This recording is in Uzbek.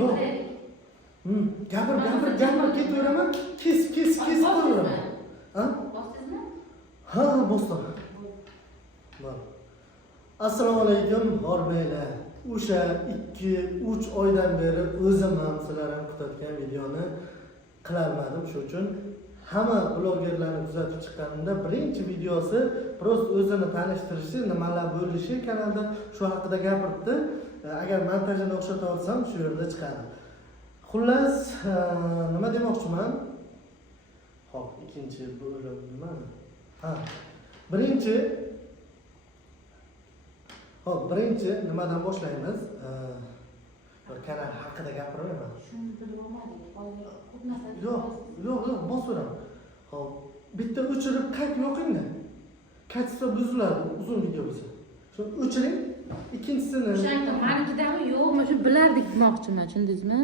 Yo'q. Gapir, ketaveraman. Kes qilaveraman. Ha? Bosdingizmi? Ha, bosdim. Assalomu alaykum, hormaylar. O'sha 2-3 oydan beri o'zim ham sizlar ham kutayotgan videoni qilolmadim. Shuning uchun hamma blogerlarni kuzatib chiqqanimda birinchi videosi prost o'zini tanishtirishi, nimalar bo'lishi kanalda shu haqida gapirdi. Agar montajini o'xshata olsam, shu yerda chiqadi. Xullas, nima demoqchiman? Xo'p, ikkinchi bo'lim nima? Ha. Birinchi nimadan boshlaymiz? Kanal haqida gapiraman. Shuni bilib olmadik. Ko'p narsa. Yo'q, bosiraman. Xo'p, bitta o'chirib qayt yoqingda. Qaytsa buziladi, uzun video bo'lsa. Shuni o'chiring. Ikkinchisini. O'shani manikidami yo'qmi? Shu bilardik demoqchiman, tushundingizmi?